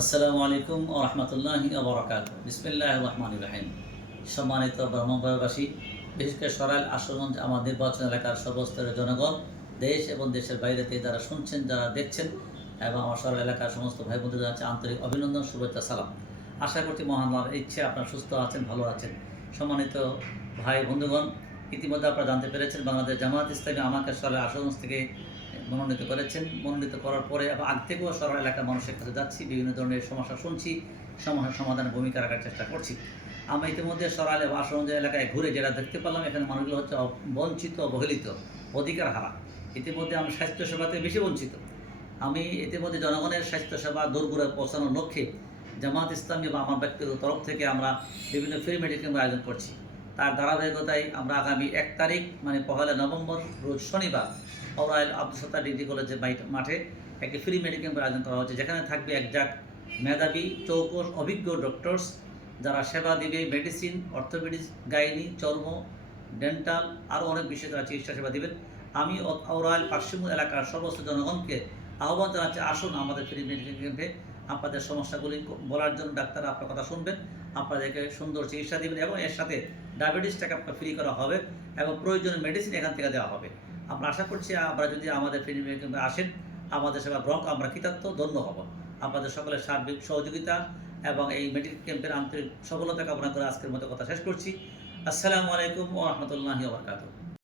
আসসালামু আলাইকুম ও রহমতুল্লাহি বরকাত বিসমিল্লাহ রহমান রাহিম। সম্মানিত ব্রহ্মপুরবাসী বিশেষ করে সরাইল আশুগঞ্জ আমার নির্বাচন এলাকার সর্বস্তরের জনগণ, দেশ এবং দেশের বাইরে থেকে যারা শুনছেন, যারা দেখছেন, এবং আমার সরাইল এলাকার সমস্ত ভাই বোনদের জানাচ্ছি আন্তরিক অভিনন্দন, শুভেচ্ছা, সালাম। আশা করছি মহান আল্লাহর ইচ্ছে, আপনারা সুস্থ আছেন, ভালো আছেন। সম্মানিত ভাই বন্ধুগণ, ইতিমধ্যে আপনারা জানতে পেরেছেন, বাংলাদেশ জামাত ইসলামী আমাকে সরাইল আশুগঞ্জ থেকে মনোনীত করেছেন। মনোনীত করার পরে আগ থেকেও শহর এলাকার মানুষের কাছে যাচ্ছি, বিভিন্ন ধরনের সমস্যা শুনছি, সমস্যার সমাধানের ভূমিকা রাখার চেষ্টা করছি। আমরা ইতিমধ্যে সরালে বা আশ্রমজ এলাকায় ঘুরে যেটা দেখতে পেলাম, এখানে মানুষগুলো হচ্ছে বঞ্চিত অবহেলিত, অধিকার হারা। ইতিমধ্যে আমি স্বাস্থ্যসেবাতে বেশি বঞ্চিত। আমি ইতিমধ্যে জনগণের স্বাস্থ্যসেবা দূরগুড়ে পৌঁছানোর লক্ষ্যে জামাত ইসলামী বা আমার ব্যক্তিগত তরফ থেকে আমরা বিভিন্ন ফ্রি মেডিকেল আয়োজন করছি। তার ধারাবাহিকতায় আমরা আগামী এক তারিখ মানে পহেলা নভেম্বর, রোজ শনিবার অরাইল আব্দুল সত্তার ডিগ্রি কলেজের মাঠে একটি ফ্রি মেডিকেল ক্যাম্পের আয়োজন করা হচ্ছে। যেখানে থাকবে একজাক মেধাবী চৌকস অভিজ্ঞ ডক্টরস যারা সেবা দিবে মেডিসিন অর্থোপেডিক্স গাইনি, চর্ম ডেন্টাল আরও অনেক বিষয়ে তারা চিকিৎসা সেবা দিবেন। আমি অরাইল পার্শ্বমু এলাকার সমস্ত জনগণকে আহ্বান জানাচ্ছি, আসুন আমাদের ফ্রি মেডিকেল ক্যাম্পে আপনাদের সমস্যাগুলি বলার জন্য ডাক্তার আপনার কথা শুনবেন। আপনাদেরকে সুন্দর চিকিৎসা দেবেন এবং এর সাথে ডায়াবেটিসটাকে আপনার ফ্রি করা হবে এবং প্রয়োজনীয় মেডিসিন এখান থেকে দেওয়া হবে। আমরা আশা করছি আমরা যদি আমাদের ক্যাম্পে আসেন, আমাদের সেবা গ্রহণ আমরা কৃতার্থ, ধন্য হব। আপনাদের সকলের সার্বিক সহযোগিতা এবং এই মেডিকেল ক্যাম্পের আন্তরিক সফলতা কামনা করে আজকের মতো কথা শেষ করছি। আসসালামু আলাইকুম ও রহমতুল্লাহ ওবরকাতুহ